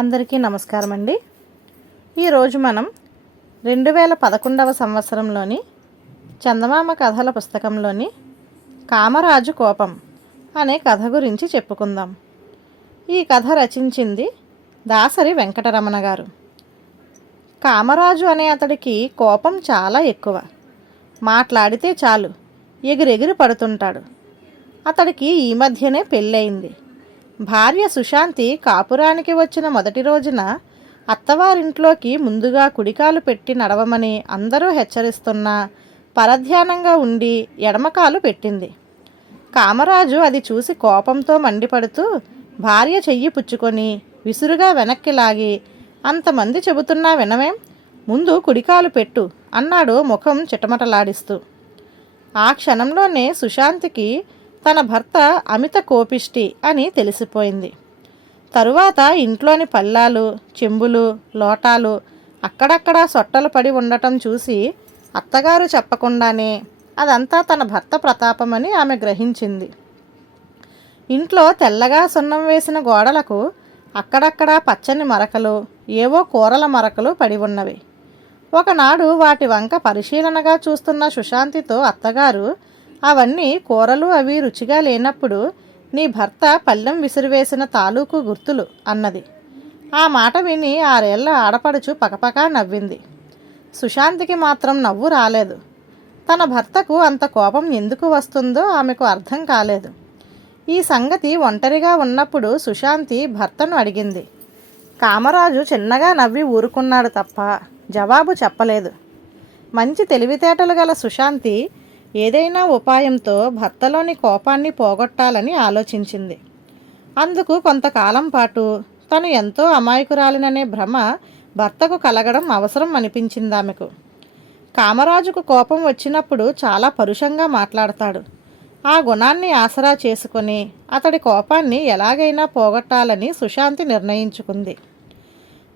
అందరికీ నమస్కారం అండి. ఈరోజు మనం 2011వ సంవత్సరంలోని చందమామ కథల పుస్తకంలోని కామరాజు కోపం అనే కథ గురించి చెప్పుకుందాం. ఈ కథ రచించింది దాసరి వెంకటరమణ గారు. కామరాజు అనే అతడికి కోపం చాలా ఎక్కువ. మాట్లాడితే చాలు ఎగిరెగిరి పడుతుంటాడు. అతడికి ఈ మధ్యనే పెళ్ళయింది. భార్య సుశాంతి కాపురానికి వచ్చిన మొదటి రోజున అత్తవారింట్లోకి ముందుగా కుడికాలు పెట్టి నడవమని అందరూ హెచ్చరిస్తున్నా పరధ్యానంగా ఉండి ఎడమకాలు పెట్టింది. కామరాజు అది చూసి కోపంతో మండిపడుతూ భార్య చెయ్యి పుచ్చుకొని విసురుగా వెనక్కి లాగి, అంతమంది చెబుతున్నా వినవేం, ముందు కుడికాలు పెట్టు అన్నాడు ముఖం చిటమటలాడిస్తూ. ఆ క్షణంలోనే సుశాంతికి తన భర్త అమిత కోపిష్టి అని తెలిసిపోయింది. తరువాత ఇంట్లోని పళ్ళాలు, చెంబులు, లోటాలు అక్కడక్కడా సొట్టలు పడి ఉండటం చూసి అత్తగారు చెప్పకుండానే అదంతా తన భర్త ప్రతాపమని ఆమె గ్రహించింది. ఇంట్లో తెల్లగా సున్నం వేసిన గోడలకు అక్కడక్కడా పచ్చని మరకలు, ఏవో కూరల మరకలు పడి ఉన్నవి. ఒకనాడు వాటి వంక పరిశీలనగా చూస్తున్న సుశాంతితో అత్తగారు, అవన్నీ కూరలు అవి రుచిగా లేనప్పుడు నీ భర్త పళ్ళెం విసిరివేసిన తాలూకు గుర్తులు అన్నది. ఆ మాట విని 6 ఏళ్ల ఆడపడుచు పకపకా నవ్వింది. సుశాంతికి మాత్రం నవ్వు రాలేదు. తన భర్తకు అంత కోపం ఎందుకు వస్తుందో ఆమెకు అర్థం కాలేదు. ఈ సంగతి ఒంటరిగా ఉన్నప్పుడు సుశాంతి భర్తను అడిగింది. కామరాజు చిన్నగా నవ్వి ఊరుకున్నాడు తప్ప జవాబు చెప్పలేదు. మంచి తెలివితేటలు గల సుశాంతి ఏదైనా ఉపాయంతో భర్తలోని కోపాన్ని పోగొట్టాలని ఆలోచించింది. అందుకు కొంతకాలం పాటు తను ఎంతో అమాయకురాలిననే భ్రమ భర్తకు కలగడం అవసరం అనిపించింది ఆమెకు. కామరాజుకు కోపం వచ్చినప్పుడు చాలా పరుషంగా మాట్లాడతాడు. ఆ గుణాన్ని ఆసరా చేసుకొని అతడి కోపాన్ని ఎలాగైనా పోగొట్టాలని సుశాంతి నిర్ణయించుకుంది.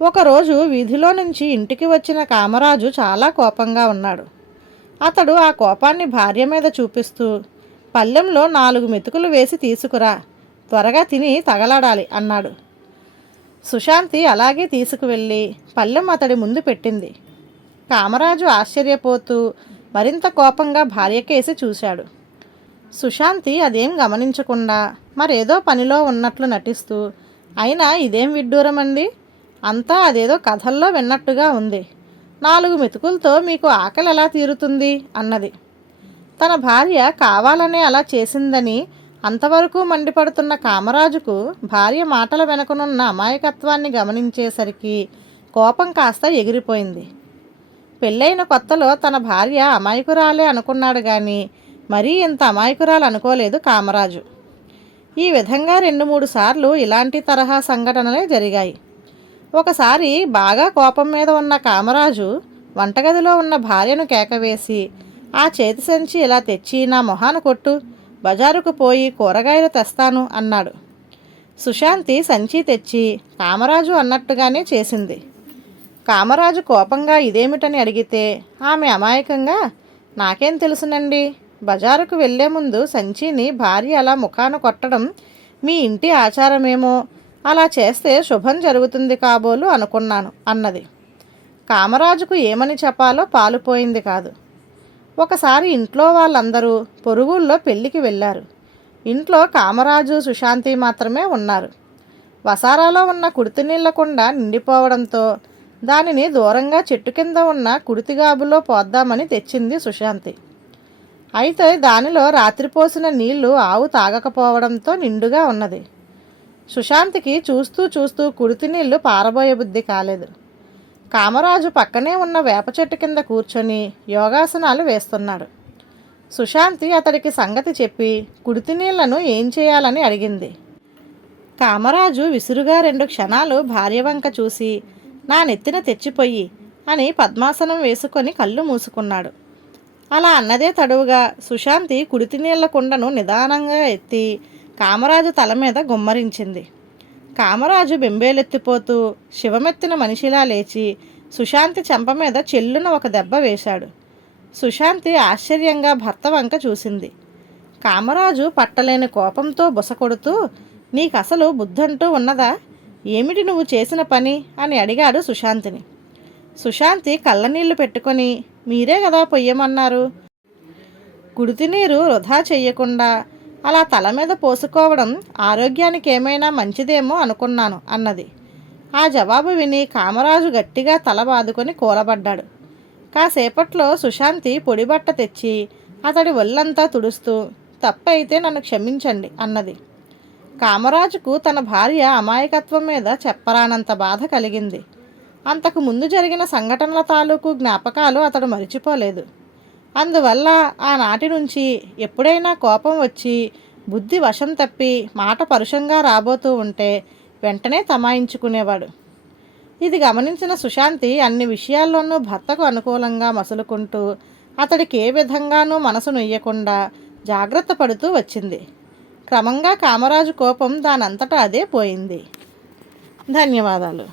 ఒకరోజు వీధిలో నుంచి ఇంటికి వచ్చిన కామరాజు చాలా కోపంగా ఉన్నాడు. అతడు ఆ కోపాన్ని భార్య మీద చూపిస్తూ, పళ్ళెంలో 4 మెతుకులు వేసి తీసుకురా, త్వరగా తిని తగలడాలి అన్నాడు. సుశాంతి అలాగే తీసుకువెళ్ళి పళ్ళెం అతడి ముందు పెట్టింది. కామరాజు ఆశ్చర్యపోతూ మరింత కోపంగా భార్యకేసి చూశాడు. సుశాంతి అదేం గమనించకుండా మరేదో పనిలో ఉన్నట్లు నటిస్తూ, అయినా ఇదేం విడ్డూరమండి, అంతా అదేదో కథల్లో విన్నట్టుగా ఉంది, 4 మెతుకులతో మీకు ఆకలి ఎలా తీరుతుంది అన్నది. తన భార్య కావాలనే అలా చేసిందని అంతవరకు మండిపడుతున్న కామరాజుకు భార్య మాటల వెనుకనున్న అమాయకత్వాన్ని గమనించేసరికి కోపం కాస్త ఎగిరిపోయింది. పెళ్ళైన కొత్తలో తన భార్య అమాయకురాలే అనుకున్నాడు కానీ మరీ ఇంత అమాయకురాలు అనుకోలేదు కామరాజు. ఈ విధంగా 2-3 సార్లు ఇలాంటి తరహా సంఘటనలే జరిగాయి. ఒకసారి బాగా కోపం మీద ఉన్న కామరాజు వంటగదిలో ఉన్న భార్యను కేకవేసి, ఆ చేతి సంచి ఇలా తెచ్చి నా మొహాన కొట్టు, బజారుకు పోయి కూరగాయలు తెస్తాను అన్నాడు. సుశాంతి సంచి తెచ్చి కామరాజు అన్నట్టుగానే చేసింది. కామరాజు కోపంగా ఇదేమిటని అడిగితే ఆమె అమాయకంగా, నాకేం తెలుసునండి, బజారుకు వెళ్లే ముందు సంచిని భార్య అలా ముఖాన కొట్టడం మీ ఇంటి ఆచారమేమో, అలా చేస్తే శుభం జరుగుతుంది కాబోలు అనుకున్నాను అన్నది. కామరాజుకు ఏమని చెప్పాలో పాలుపోయింది కాదు. ఒకసారి ఇంట్లో వాళ్ళందరూ పొరుగుల్లో పెళ్లికి వెళ్ళారు. ఇంట్లో కామరాజు సుశాంతి మాత్రమే ఉన్నారు. వసారాలో ఉన్న కుడితినీళ్ల కుండ నిండిపోవడంతో దానిని దూరంగా చెట్టు కింద ఉన్న కుడితిగాబులో పోద్దామని తెచ్చింది సుశాంతి. అయితే దానిలో రాత్రిపోసిన నీళ్లు ఆవు తాగకపోవడంతో నిండుగా ఉన్నది. సుశాంతికి చూస్తూ చూస్తూ కుడితినీళ్లు పారబోయే బుద్ధి కాలేదు. కామరాజు పక్కనే ఉన్న వేప చెట్టు కింద కూర్చొని యోగాసనాలు వేస్తున్నాడు. సుశాంతి అతడికి సంగతి చెప్పి కుడితినీళ్లను ఏం చేయాలని అడిగింది. కామరాజు విసురుగా 2 క్షణాలు భార్య వంక చూసి, నా నెత్తిన తెచ్చిపోయి అని పద్మాసనం వేసుకొని కళ్ళు మూసుకున్నాడు. అలా అన్నదే తడువుగా సుశాంతి కుడితినీళ్ల కుండను నిదానంగా ఎత్తి కామరాజు తల మీద గుమ్మరించింది. కామరాజు బెంబేలెత్తిపోతూ శివమెత్తిన మనిషిలా లేచి సుశాంతి చెంప మీద చెల్లున ఒక దెబ్బ వేశాడు. సుశాంతి ఆశ్చర్యంగా భర్త వంక చూసింది. కామరాజు పట్టలేని కోపంతో బుసకొడుతూ, నీకసలు బుద్ధంటూ ఉన్నదా? ఏమిటి నువ్వు చేసిన పని అని అడిగాడు సుశాంతిని. సుశాంతి కళ్ళనీళ్లు పెట్టుకొని, మీరే కదా పొయ్యమన్నారు, కుడితి నీరు వృధా చెయ్యకుండా అలా తల మీద పోసుకోవడం ఆరోగ్యానికి ఏమైనా మంచిదేమో అనుకున్నాను అన్నది. ఆ జవాబు విని కామరాజు గట్టిగా తల బాదుకొని కూలబడ్డాడు. కాసేపట్లో సుశాంతి పొడిబట్ట తెచ్చి అతడి ఒళ్ళంతా తుడుస్తూ, తప్పైతే నన్ను క్షమించండి అన్నది. కామరాజుకు తన భార్య అమాయకత్వం మీద చెప్పరానంత బాధ కలిగింది. అంతకు ముందు జరిగిన సంఘటనల తాలూకు జ్ఞాపకాలు అతడు మరిచిపోలేదు. అందువల్ల ఆనాటి నుంచి ఎప్పుడైనా కోపం వచ్చి బుద్ధి వశం తప్పి మాట పరుషంగా రాబోతూ ఉంటే వెంటనే తమాయించుకునేవాడు. ఇది గమనించిన సుశాంతి అన్ని విషయాల్లోనూ భర్తకు అనుకూలంగా మసులుకుంటూ అతడికి ఏ విధంగానూ మనసు నొయ్యకుండా జాగ్రత్త పడుతూ వచ్చింది. క్రమంగా కామరాజు కోపం దానంతటా అదే పోయింది. ధన్యవాదాలు.